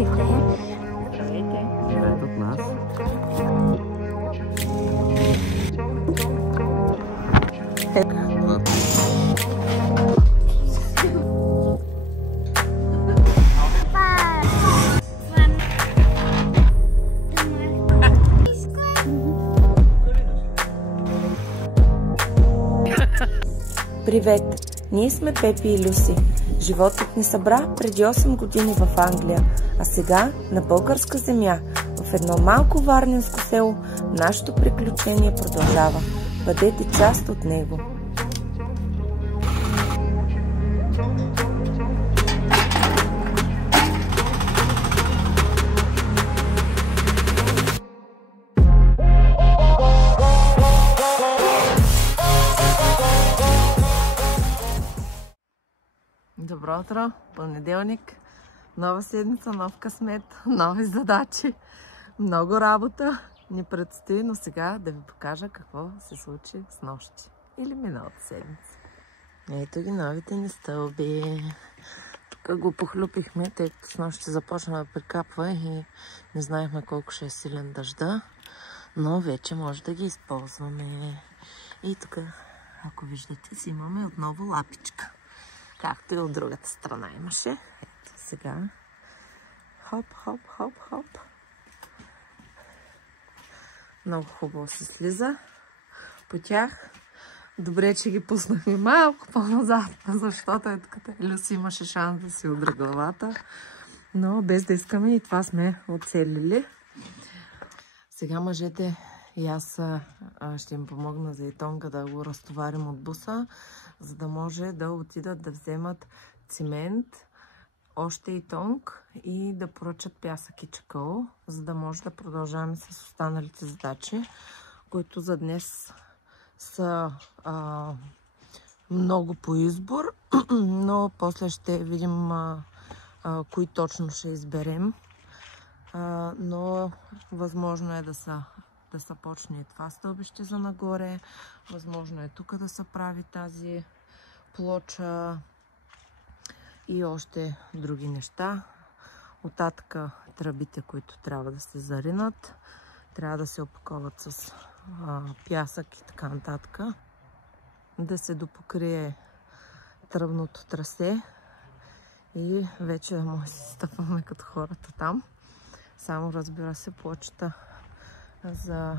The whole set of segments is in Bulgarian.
Здравейте от нас. Привет! Ние сме Пепи и Люси. Животът ни събра преди 8 години в Англия, а сега на българска земя, в едно малко варненско село, нашето приключение продължава. Бъдете част от него. Добро утро, понеделник, нова седмица, нов късмет, нови задачи, много работа ни предстои, но сега да ви покажа какво се случи с нощи или миналата седмица. Ето ги новите ни стълби. Тук го похлюпихме, тъй като с нощи започна да прикапва и не знаехме колко ще е силен дъжда, но вече може да ги използваме. И тук, ако виждате, си имаме отново лапичка. Както и от другата страна имаше. Ето сега. Хоп, хоп, хоп, хоп. Много хубаво се слиза по тях. Добре, че ги пуснахме малко по-назад, защото е тук Люси имаше шанс да си удра главата. Но без да искаме и това сме оцелили. Сега мъжете и аз ще им помогна за итонга да го разтоварим от буса, за да може да отидат да вземат цимент, още итонг и да поръчат пясък и чакъл, за да може да продължаваме с останалите задачи, които за днес са много по избор, но после ще видим кои точно ще изберем. Но възможно е да се почне това стълбище за нагоре. Възможно е тук да се прави тази плоча и още други неща. Оттатък тръбите, които трябва да се заринат, трябва да се опаковат с пясък и така нататък. Да се допокрие тръбното трасе и вече да може да си стъпваме като хората там. Само, разбира се, плочата за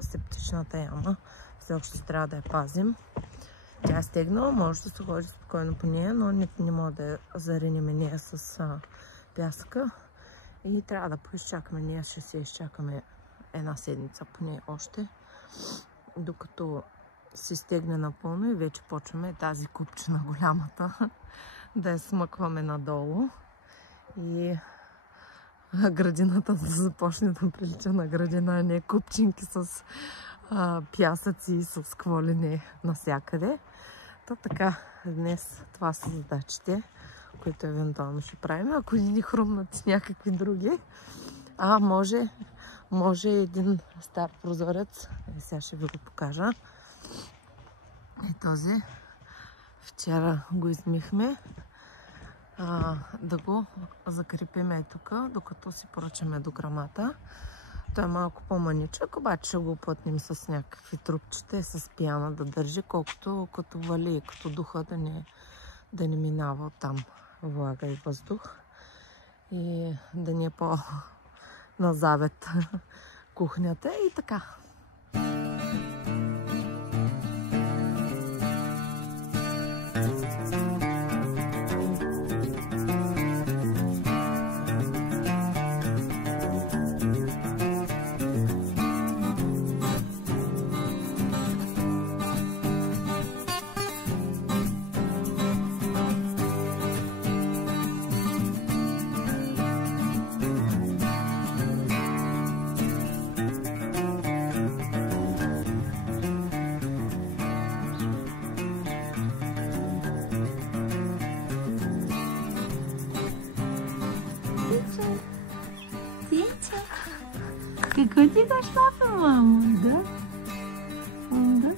септичната яма все още трябва да я пазим. Тя е стегнала, може да се ходи спокойно по нея, но не може да я заринем нея с пясъка и трябва да поизчакаме. Ние ще се изчакаме една седмица поне още, докато се стегне напълно и вече почваме тази купчина голямата да я смъкваме надолу и градината да започне да прилича на градина, а не купчинки с пясъци и с какво ли не навсякъде. То така, днес това са задачите, които евентуално ще правим. Ако ни хрумнат някакви други, може един стар прозорец, сега ще ви го покажа. И този вчера го измихме. Да го закрепим тук, докато си поръчаме до грамата. Той е малко по-маничък, обаче ще го оплътнем с някакви трупчета и с пяна да държи, колкото като вали, като духа да не минава оттам влага и въздух и да ни е по-назавет кухнята и така. Какво ти го шляпа, мамо? Да? Да?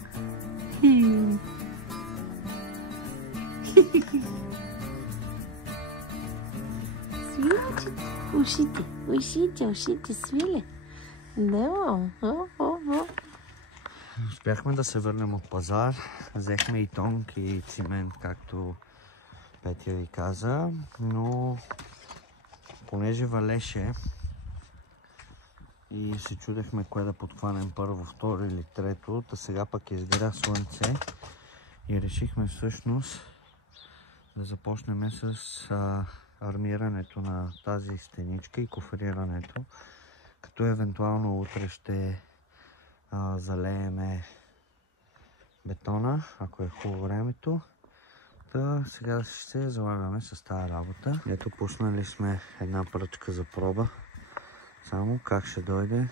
Свиле, ушите свиле. Немо. Успяхме да се върнем от пазар. Взехме и тонк и цимент, както Петя ви каза, но понеже валеше и се чудехме кое да подхванем първо, второ или трето, та сега пък изгря слънце и решихме всъщност да започнем с армирането на тази стеничка и кофрирането, като евентуално утре ще залееме бетона, ако е хубаво времето. Та сега ще се залагаме с тази работа. Ето, пуснали сме една пръчка за проба. Само как ще дойде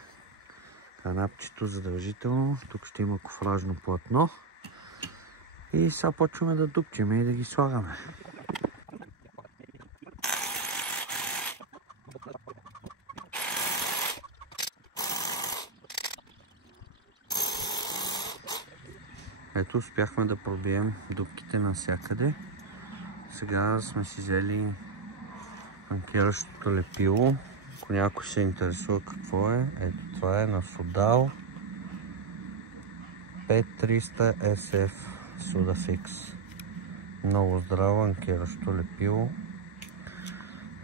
канапчето задължително. Тук ще има кофражно платно. И сега почваме да дупчиме и да ги слагаме. Ето, успяхме да пробием дупките навсякъде. Сега сме си взели анкеращото лепило. Ако някой се интересува какво е, ето това е на Sodal P300 SF Sudafix. Много здраво анкиращо лепило.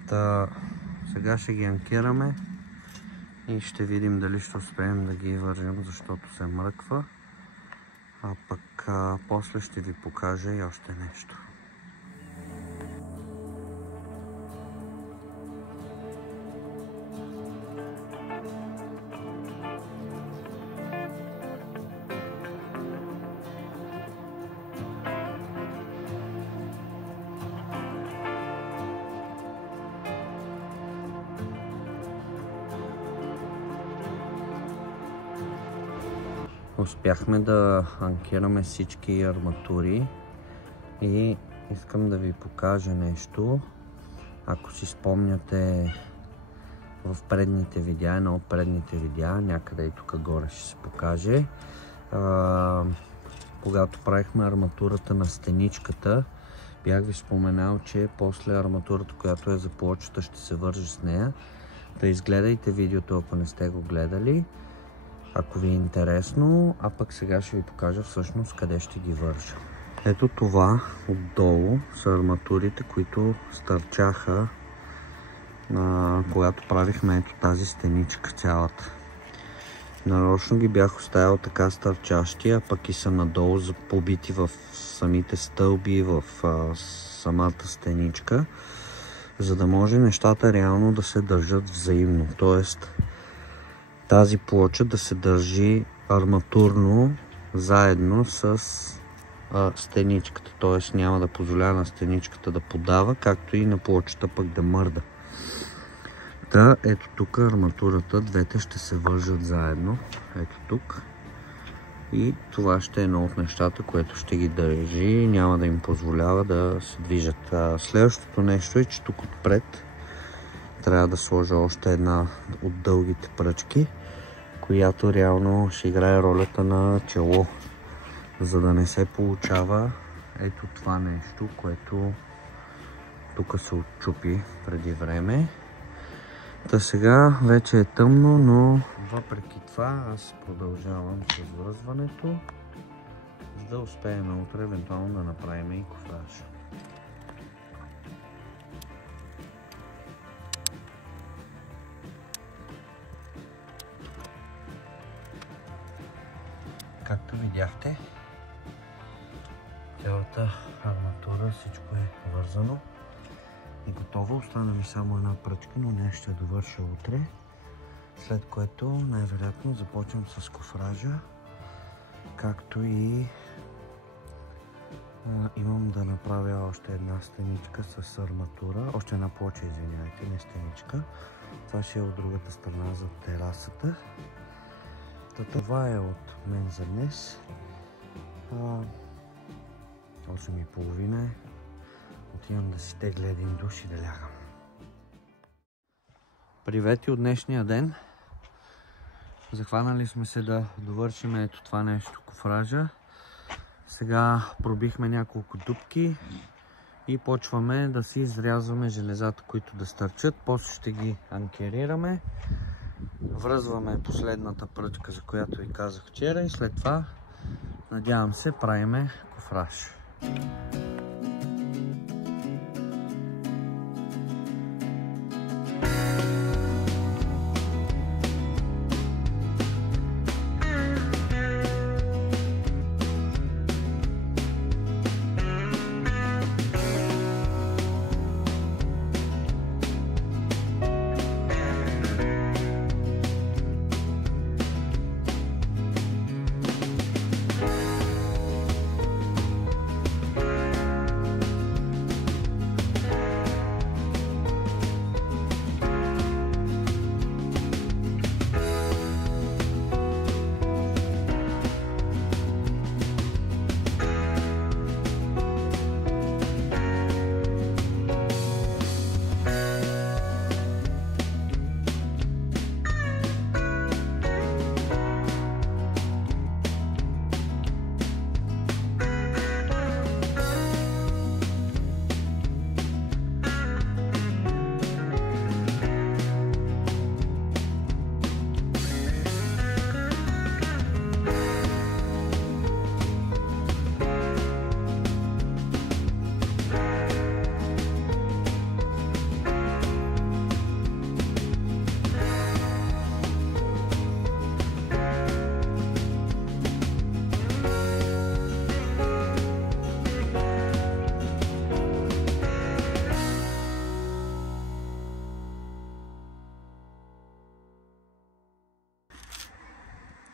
Та, сега ще ги анкираме и ще видим дали ще успеем да ги вържим, защото се мръква. А пък после ще ви покажа и още нещо. Успяхме да анкираме всички арматури и искам да ви покажа нещо. Ако си спомняте в предните видеа, едно от предните видеа, някъде и тук горе ще се покаже, когато правихме арматурата на стеничката, бях ви споменал, че после арматурата, която е за плочата, ще се върже с нея. Да изгледайте видеото, ако не сте го гледали, ако ви е интересно, а пък сега ще ви покажа всъщност къде ще ги вържа. Ето това отдолу са арматурите, които стърчаха, когато правихме ето тази стеничка цялата. Нарочно ги бях оставил така стърчащи, а пък и са надолу побити в самите стълби, в самата стеничка, за да може нещата реално да се държат взаимно. Тоест, тази плоча да се държи арматурно заедно с стеничката. Т.е. няма да позволява на стеничката да подава, както и на плочата пък да мърда. Та, ето тук арматурата, двете ще се вържат заедно. Ето тук. И това ще е едно от нещата, което ще ги държи и няма да им позволява да се движат. Следващото нещо е, че тук отпред трябва да сложа още една от дългите пръчки, която реално ще играе ролята на чело, за да не се получава ето това нещо, което тук се отчупи преди време. Та сега вече е тъмно, но въпреки това аз продължавам с връзването, за да успеем утре евентуално да направим и кофраж. Както видяхте, цялата арматура, всичко е вързано и готово. Остана ми само една пръчка, но нея ще довърша утре, след което най-вероятно започвам с кофража, както и имам да направя още една стеничка с арматура, още една плоча, извинявайте, не стеничка. Това ще е от другата страна за терасата. Това е от мен за днес. 8:30 е. Отивам да си тегля един душ и да лягам. Привети от днешния ден. Захванали сме се да довършим ето това нещо, кофража. Сега пробихме няколко дупки И почваме да си изрязваме железата, които да стърчат. После ще ги анкерираме. Връзваме последната пръчка, за която ви казах вчера, и след това, надявам се, правиме кофраж.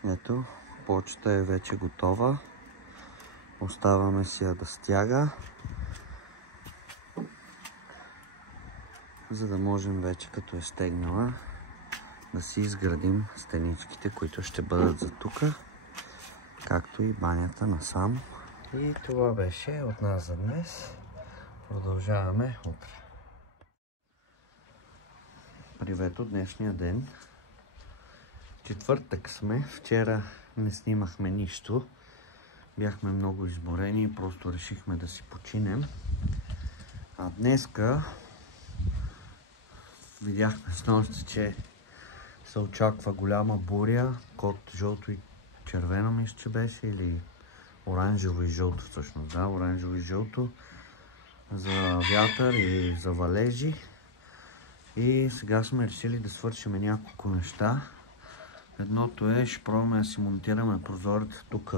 Ето, плочата е вече готова. Оставаме си я да стяга, за да можем вече, като е стегнала, да си изградим стеничките, които ще бъдат за тука, както и банята насам. И това беше от нас за днес. Продължаваме утре. Привет от днешния ден. Четвъртък сме. Вчера не снимахме нищо. Бяхме много изморени и просто решихме да си починем. А днеска видяхме снощи, че се очаква голяма буря. Код жълто и червено мисля, че беше, или оранжево и жълто всъщност. Да, оранжево и жълто за вятър и за валежи. И сега сме решили да свършим няколко неща. Едното е, ще пробваме да си монтираме прозореца тук.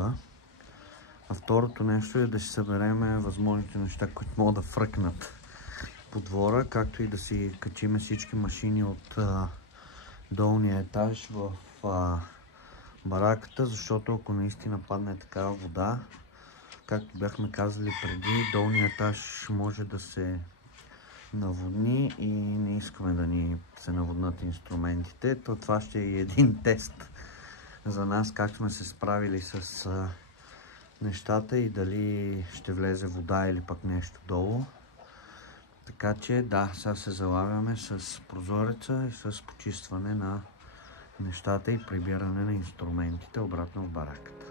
А второто нещо е да си съберем възможните неща, които могат да фръкнат по двора, както и да си качиме всички машини от долния етаж в бараката, защото ако наистина падне такава вода, както бяхме казали преди, долния етаж може да се наводни и не искаме да ни се наводнат инструментите. То това ще е един тест за нас, как сме се справили с нещата и дали ще влезе вода или пък нещо долу. Така че да, сега се залавяме с прозореца и с почистване на нещата и прибиране на инструментите обратно в бараката.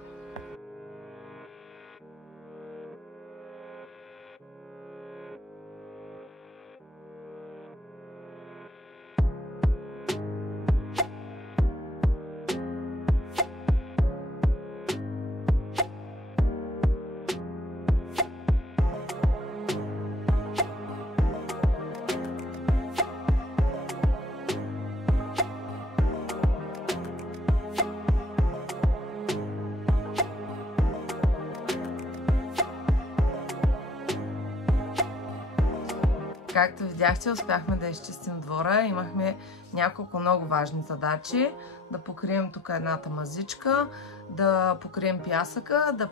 Както видяхте, успяхме да изчистим двора. Имахме няколко много важни задачи. Да покрием тук едната мазичка, да покрием пясъка, да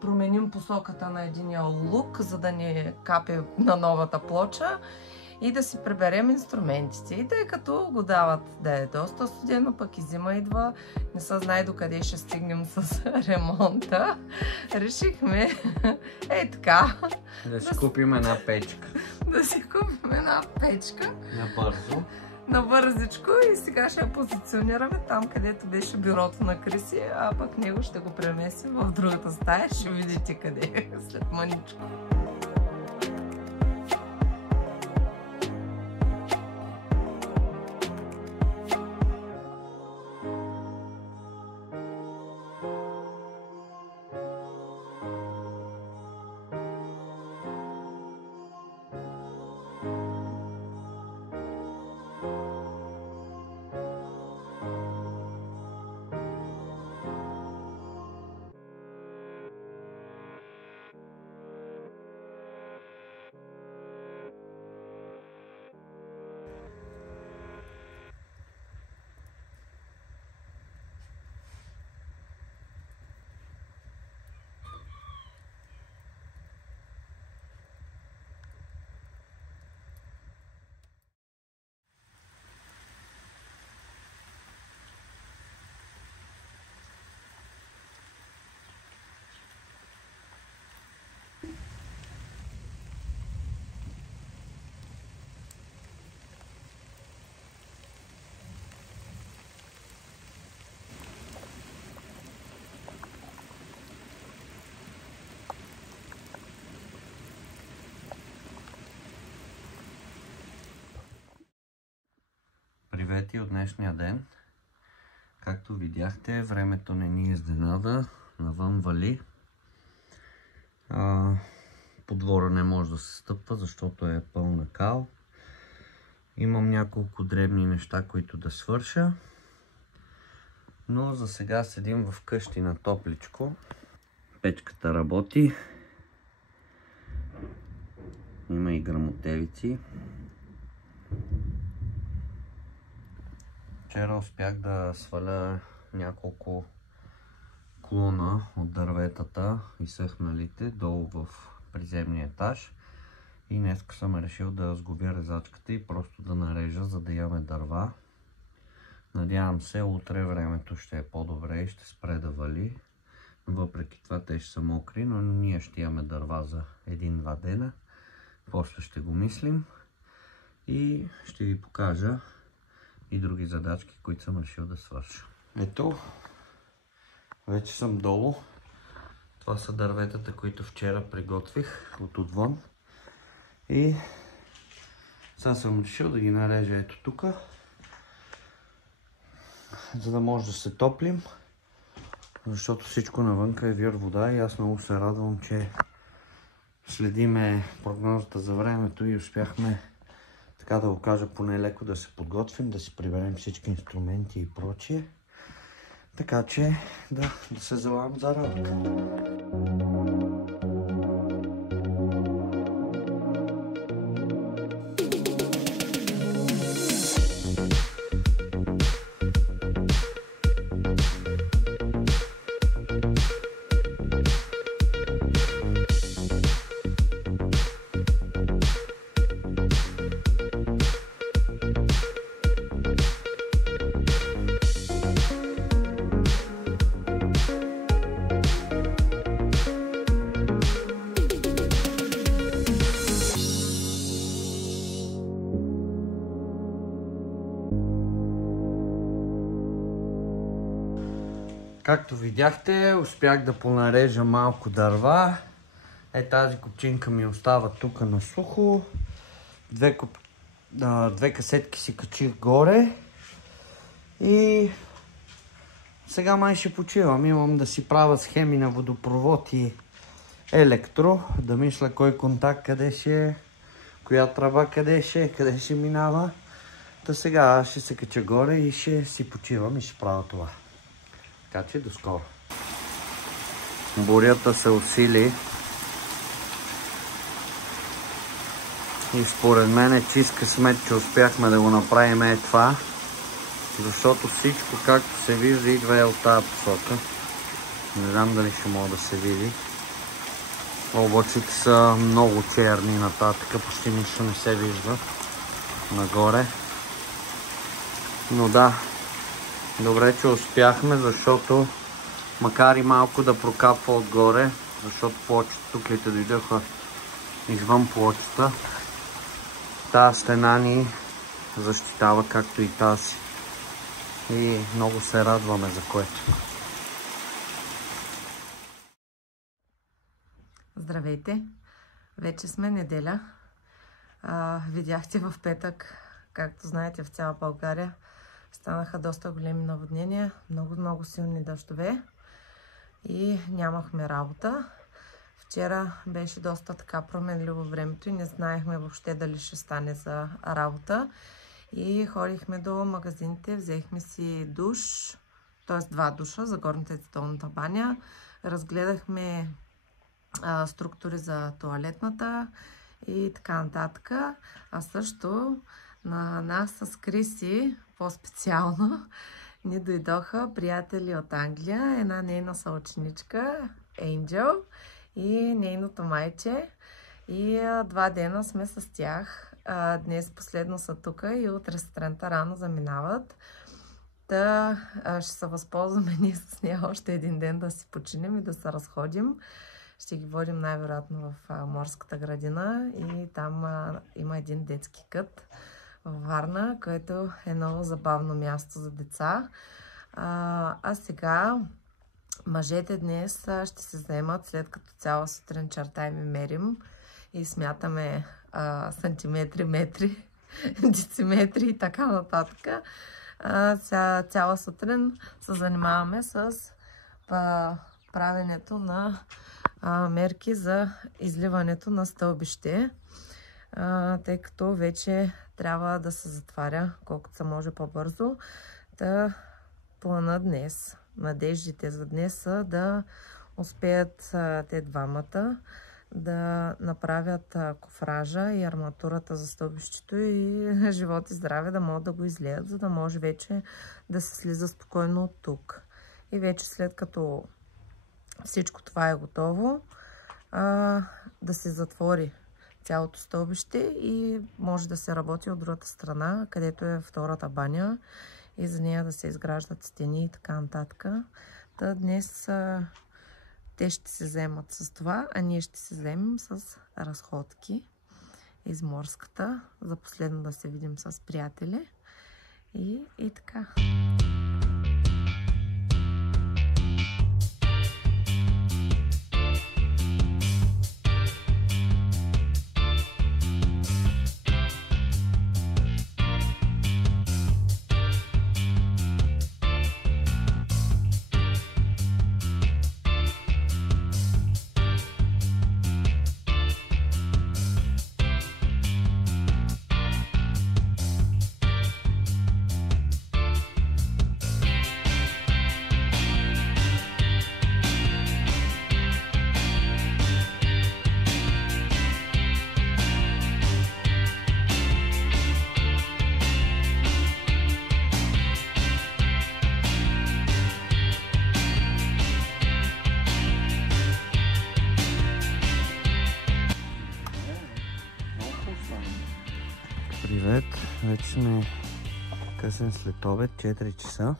променим посоката на единия лук, за да ни капе на новата плоча и да си приберем инструментите. И тъй като го дават да е доста студено, пък и зима идва, не се знае докъде ще стигнем с ремонта, решихме така Да си купим една печка. Да си купим една печка. Набързо. Набързичко и сега ще я позиционираме там, където беше бюрото на Криси, а пък него ще го преместим в другата стая. Ще видите къде е след мъничко. съвети от днешния ден. Както видяхте, времето не ни изненада. Навън вали. По двора не може да се стъпва, защото е пълна кал. Имам няколко дребни неща, които да свърша. Но за сега седим вкъщи на топличко. Печката работи. Има и гръмотевици. Вчера успях да сваля няколко клона от дърветата, изсъхналите, долу в приземния етаж. И днес съм решил да сгубя резачката и просто да нарежа, за да имаме дърва. Надявам се, утре времето ще е по-добре и ще спре да вали. Въпреки това те ще са мокри, но ние ще имаме дърва за 1-2 дена. После ще го мислим и ще ви покажа и други задачки, които съм решил да свърша. Ето, вече съм долу. Това са дърветата, които вчера приготвих от отвън. И сега съм решил да ги нарежа ето тук, за да може да се топлим, защото всичко навънка е вир вода и аз много се радвам, че следиме прогнозата за времето и успяхме, така да го кажа, поне леко да се подготвим, да си приберем всички инструменти и прочие. Така че да се залавам за работа. Както видяхте, успях да понарежа малко дърва. Тази купчинка ми остава тук на сухо. Две касетки си качих горе. И сега май ще почивам. Имам да си правя схеми на водопровод и електро. Да мисля кой контакт къде ще е, коя тръба къде ще минава. Та сега ще се кача горе и ще си почивам и ще правя това. Така че до скоро. Бурята се усили. И според мен е чист късмет, че успяхме да го направим е това. Защото всичко, както се вижда, идва е от тази посока. Не знам дали ще мога да се види. Облаците са много черни нататък, почти нищо не се вижда нагоре. Но да, добре, че успяхме, защото макар и малко да прокапва отгоре, защото плочите, туклите дойдоха извън плочата, тази стена ни защитава, както и тази. И много се радваме за което. Здравейте! Вече сме неделя. Видяхте в петък, както знаете, в цяла България станаха доста големи наводнения, много силни дъждове и нямахме работа. Вчера беше доста така променливо времето и не знаехме въобще дали ще стане за работа. И ходихме до магазините, взехме си душ, т.е. 2 душа за горната и долната баня. Разгледахме структури за тоалетната и така нататък. А също на нас с Криси, по-специално, ни дойдоха приятели от Англия, една нейна съученичка, Angel, и нейното майче. И 2 дена сме с тях. Днес последно са тук и утре сутринта рано заминават. Та ще се възползваме ние с нея още един ден да си починем и да се разходим. Ще ги водим най-вероятно в морската градина и там има един детски кът във Варна, което е много забавно място за деца. А сега мъжете днес ще се заемат, след като цяла сутрин чертаем и мерим и смятаме сантиметри, метри дециметри и така нататък. Цяла сутрин се занимаваме с правенето на мерки за изливането на стълбище, тъй като вече трябва да се затваря колкото се може по-бързо. Плана днес, надеждите за днес са да успеят те двамата да направят кофража и арматурата за стълбището и живот и здраве да могат да го излеят, за да може вече да се слиза спокойно от тук. И вече след като всичко това е готово, да се затвори цялото стълбище и може да се работи от другата страна, където е втората баня и за нея да се изграждат стени и така нататък. Днес те ще се вземат с това, а ние ще се вземем с разходки из морската, за последно да се видим с приятели и така. Привет! Вече сме късен след обед, 4 часа.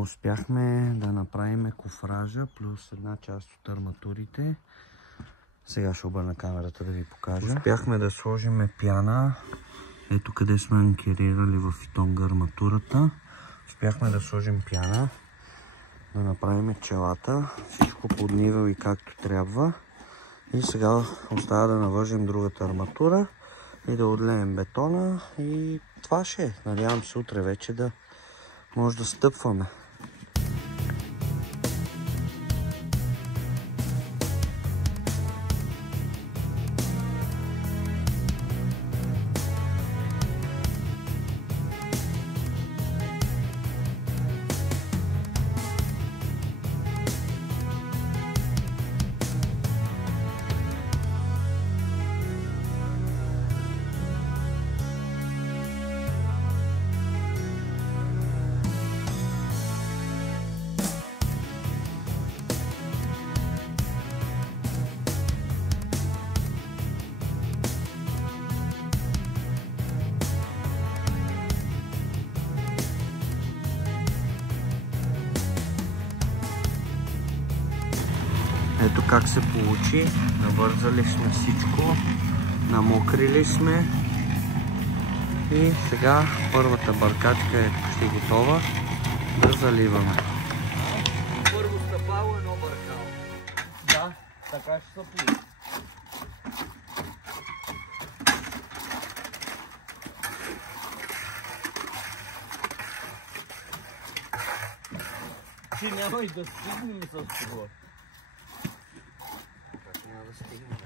Успяхме да направим кофража плюс една част от арматурите. Сега ще обърна камерата да ви покажа. Успяхме да сложим пяна. Ето къде сме анкерирали в фитонга арматурата. Успяхме да сложим пяна, да направим челата. Всичко под нивел и както трябва. И сега остава да навържем другата арматура и да отлеем бетона и това ще е. Надявам се утре вече да може да стъпваме. Ето как се получи. Навързали сме всичко, намокрили сме и сега първата бъркачка е почти готова да заливаме. Първо стъпало, едно бъркало. Да, така ще се получи. Че няма и да стигнем с това. Няма да стигнем.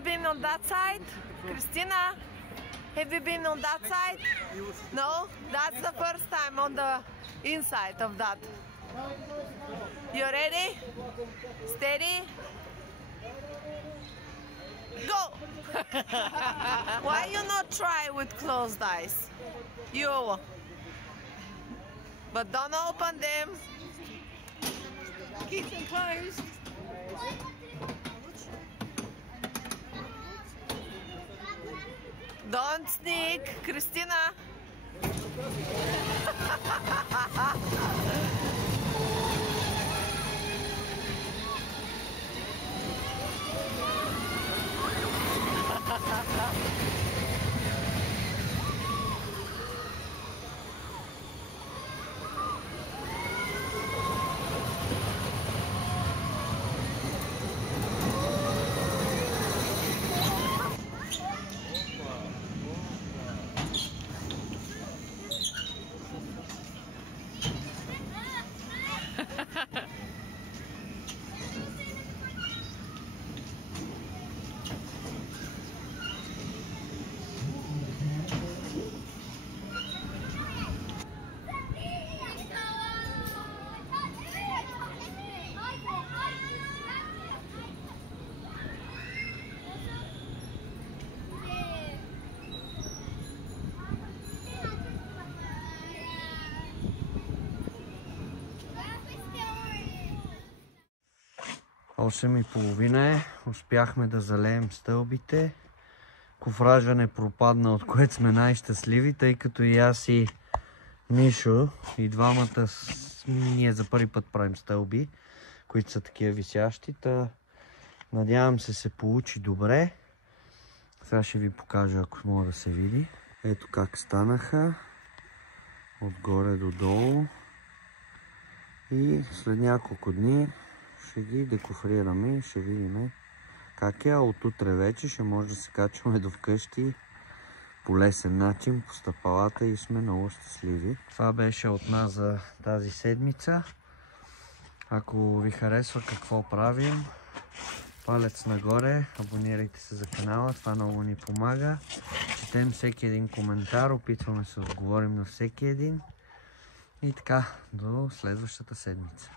you been on that side? Christina, have you been on that side? No? That's the first time on the inside of that. You ready? Steady? Go! Why you not try with closed eyes? You. But don't open them. Keep them closed. Don't sneak, Christina. Осем и половина е. Успяхме да залеем стълбите. Кофража не пропадна, от което сме най-щастливи, тъй като и аз и Мишо и двамата ние за първи път правим стълби, които са такива висящи. Надявам се получи добре. Сега ще ви покажа, ако мога да се види. Ето как станаха. Отгоре до долу. И след няколко дни ще ги декофрираме и ще видим как е. А от утре вече ще може да се качваме до вкъщи по лесен начин, по стъпалата и сме много щастливи. Това беше от нас за тази седмица. Ако ви харесва какво правим, палец нагоре, абонирайте се за канала, това много ни помага. Четем всеки един коментар, опитваме се да отговорим на всеки един. И така, до следващата седмица.